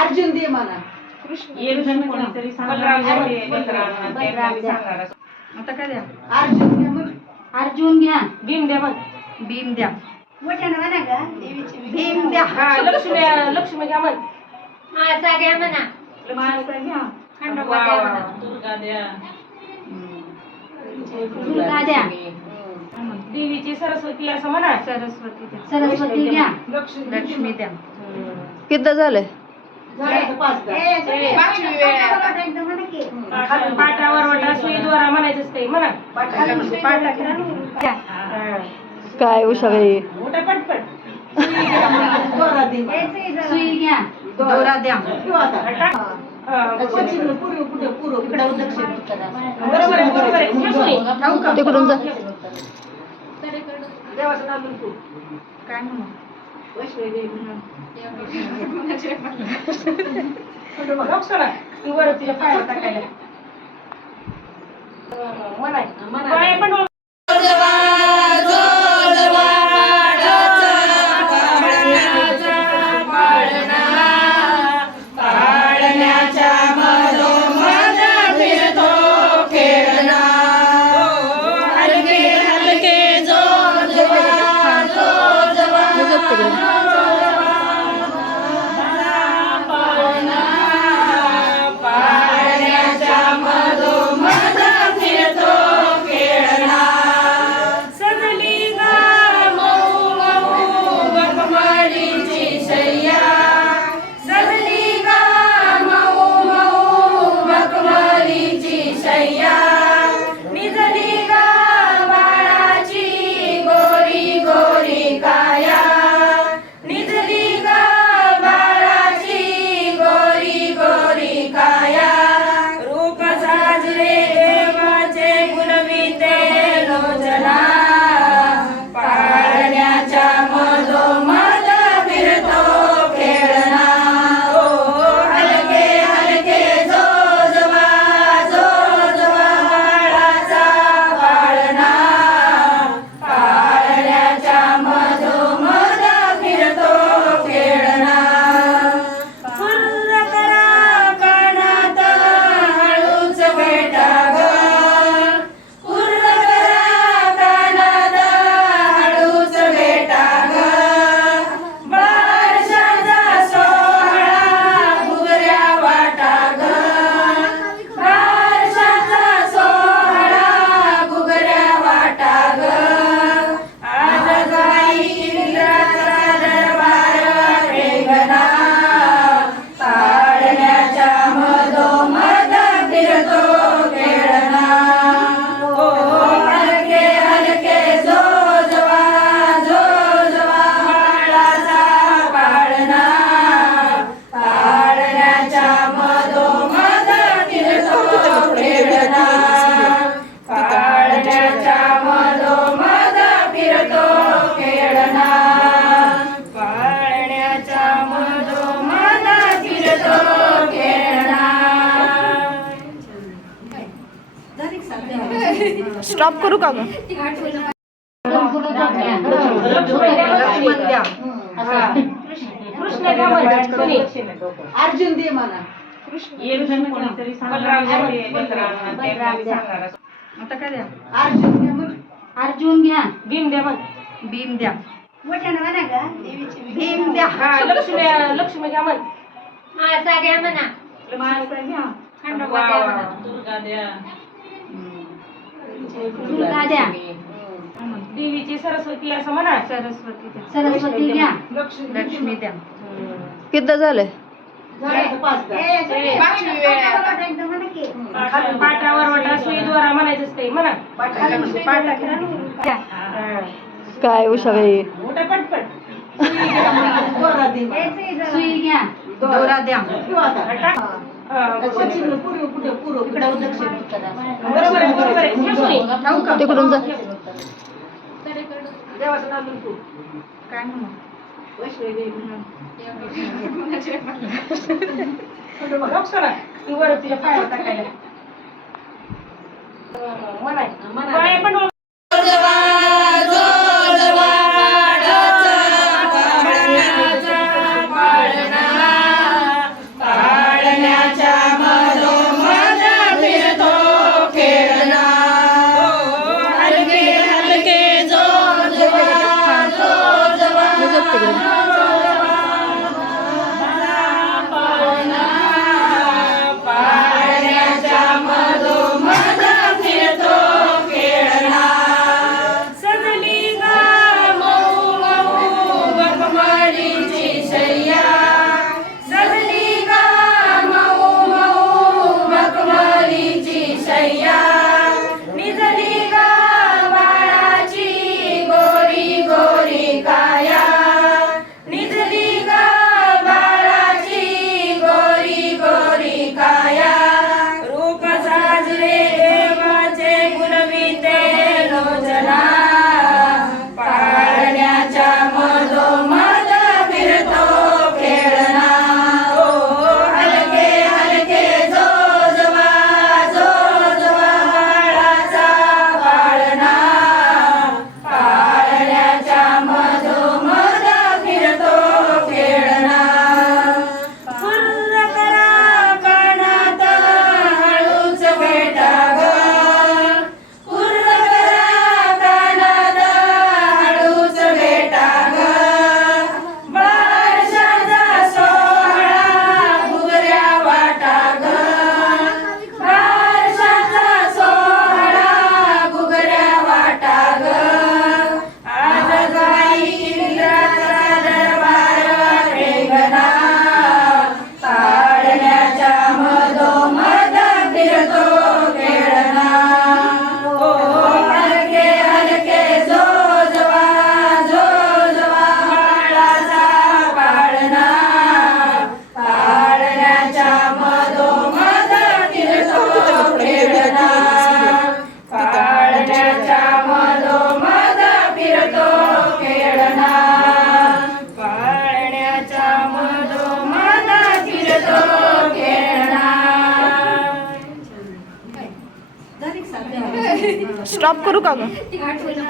अर्जुन दे म्हणा. आता काय द्या? अर्जुन घ्या. भीम द्या. मग भीम द्या. मोठ्यानं म्हणा ग. भीम द्या. लक्ष्मी घ्या. मग मासा घ्या म्हणा. मासा घ्या. खंडोबा द्या म्हणा. दुर्गा द्या. दुर्गा द्या. देवीची सरस्वती असं म्हणा. सरस्वती घ्या. लक्ष्मी द्या. किती झालंय? पाटावर वाटा सुई द्वारा म्हणायचंच काही म्हणा. काय उषाबाई पटपट. सुई घ्या. दोरा द्या. तिकडून जा. काय म्हणू? तिच्या पायावर टाकायला स्टॉप करू का ग? अर्जुन दे म्हणा. आता काय द्या? अर्जुन घ्या. भीम द्या. मग भीम द्या. मोठ्यानं म्हणा ग. भीम द्या. लक्ष्मी घ्या. मग मासा घ्या म्हणा. मासा घ्या. खंडोबा द्या म्हणा. दुर्गा द्या. दुर्गा द्या. देवीची सरस्वती असं म्हणा. सरस्वती घ्या. लक्ष्मी द्या. किती झालंय? पाटावर वाटा सुई द्वारा म्हणायचंच काही म्हणा. काय उषाबाई पटपट. सुई घ्या. दोरा द्या. तिकडून जा. काय म्हणू? तिच्या पायावर टाकायला म्हणाय. स्टॉप करू का ग